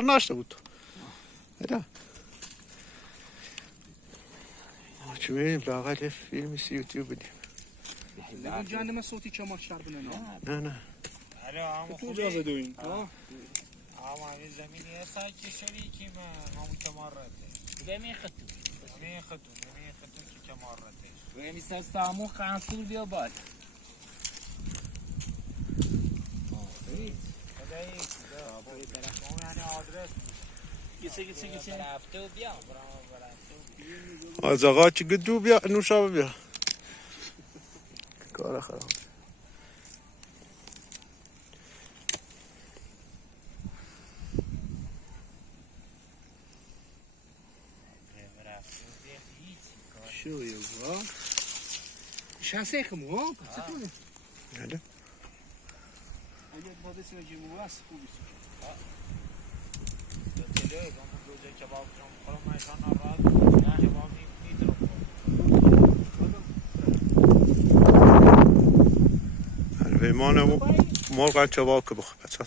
ناشته بود هلا چه می‌بینیم لااقل فیلمی یوتیوب بدیم اینجا اندم صوتی چمار شربونه نه نه تو اجازه دوین اما این زمینی اصلا که شریکی ما همون کمار رده بمی خطو نمی خطون که کمار رده بمی سستامو خانسور بیا بال خدایی اون یعنی آدرس گیسه رفته و بیا از آقا چی گدو بیا نوشابه بیا کار خراب شو يبغى شاسيك مو كتبونه هلا اگه بده سوجی مو واس خوبی کباب جون خورم نشان نراد کباب نیدرو الویمان مرغ چواک بخور بچه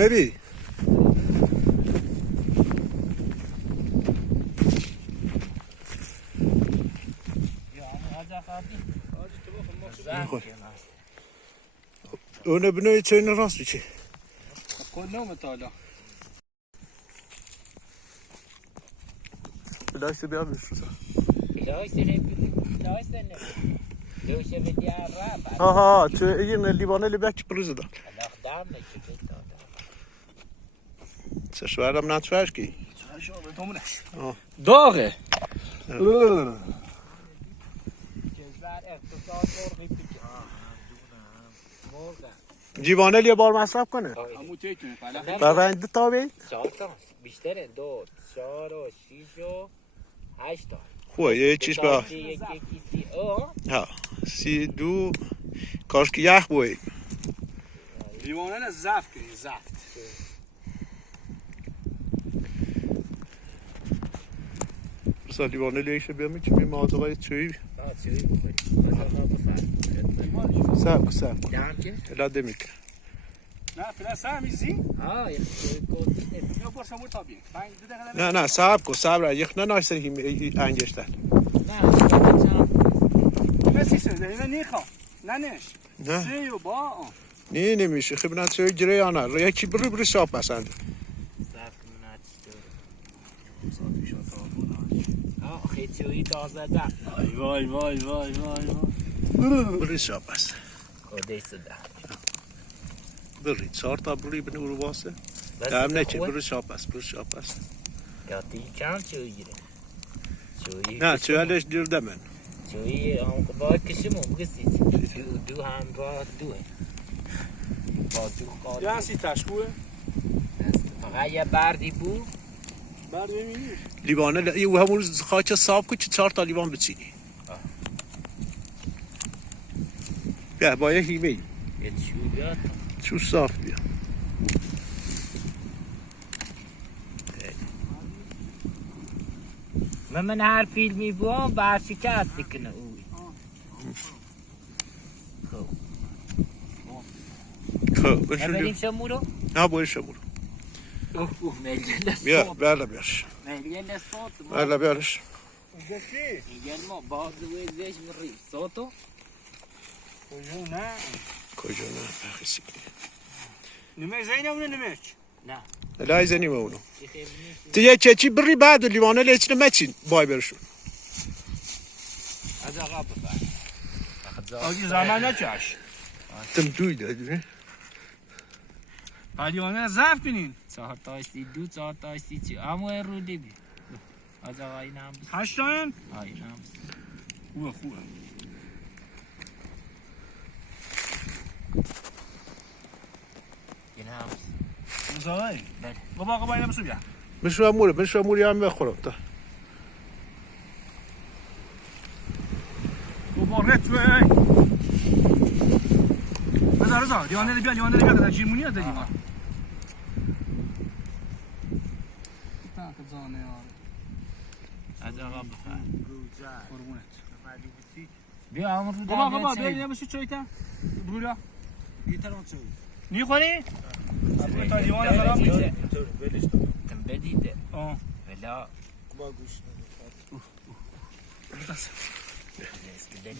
نبی اونه بنوی چین راست بچی خود نوم تالا بلایست بیار بشروزا دوشه به دیار را ها تو این لیوانه لبک بروزه دار الاخدام نکه سشوارم نتفرش کی دومنش داغه کشور اقتصاد مرغی پیچه مرغ جیوانه یه بار مصرف کنه همو تیتونه پلا برای دو تا بی چهار بیشتره 2 4 و 6 و 8 تا خوبه یه چیز با یکی او ها 32 کاش که یخ بوی لیوانه زفت کنی زفت بسا لیوانه لیشه بیا میکنی مادرای چوی چوی بخوری سب دم که؟ الاده میکنه نه فلا سامیزی یه کوتی نمی یا برشم تا بین نه سب کو صبر یک نه نایسر انگشتر بسی شده اینه نیخوا ننش نه سیو با نه نمیشه خب نه چوی جره یا نه یکی بری شاپ پسند خیلی چوی تازه ده وای بری شاپ پس کودیسه ده بری 4 تا بری بنو رو واسه دم نه چه بری شاپ پس یا تی کم چوی گیره نه چوی علش دیر دمن چوی هم باید کشیمون بگستید دو هم با دوه با دو قادم یا سی تشکوه فقط یه بردی بود برد میبینی لیوانه یه همون خاک صاف کو چه 4 تا لیوان بچینی بیا با یه هیمه یه چوی بیاد چو صاف بیا من هر فیلمی بوام برشکستی کنه اوی خب بریم شمو رو؟ نه باید شمو رو ملیل بیا صوت بله بیارش ملیل صوت بله بیارش میگن ما باز ویزش مریم صوتو کجا نه کجا نه بخیسی نمک زینه اونه نمک لا يزني مونو شيخ ابني تيجي تشي بري بعد اللي وانا ليش نمتشين باي برشو هذا غاب بعد آگی زمان نکش تمدوي ده پدیوانه ضعف کنین 4 تا استی 2 4 تا استی چی اما رو دیدی از آقای نام 8 تاین آقای نام خوبه یه نام مزاوی بله بابا اینو بسو بیا من شو اموري هم بخورم تا بابا رت وی رضا دیوانه بیا در جیمونی ها داریم از آقا بخواه قربونت بیا امر رو بابا بیا بسو چایی تا برولا نیخوری؟ تا دیوانه خراب میشه تم بدیده آه ولا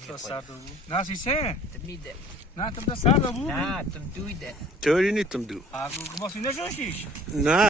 تا سرد بود نه سیسه تمیده نه تم تا سرد بود نه تم دویده توري ني تمدو باسی نشوشیش نا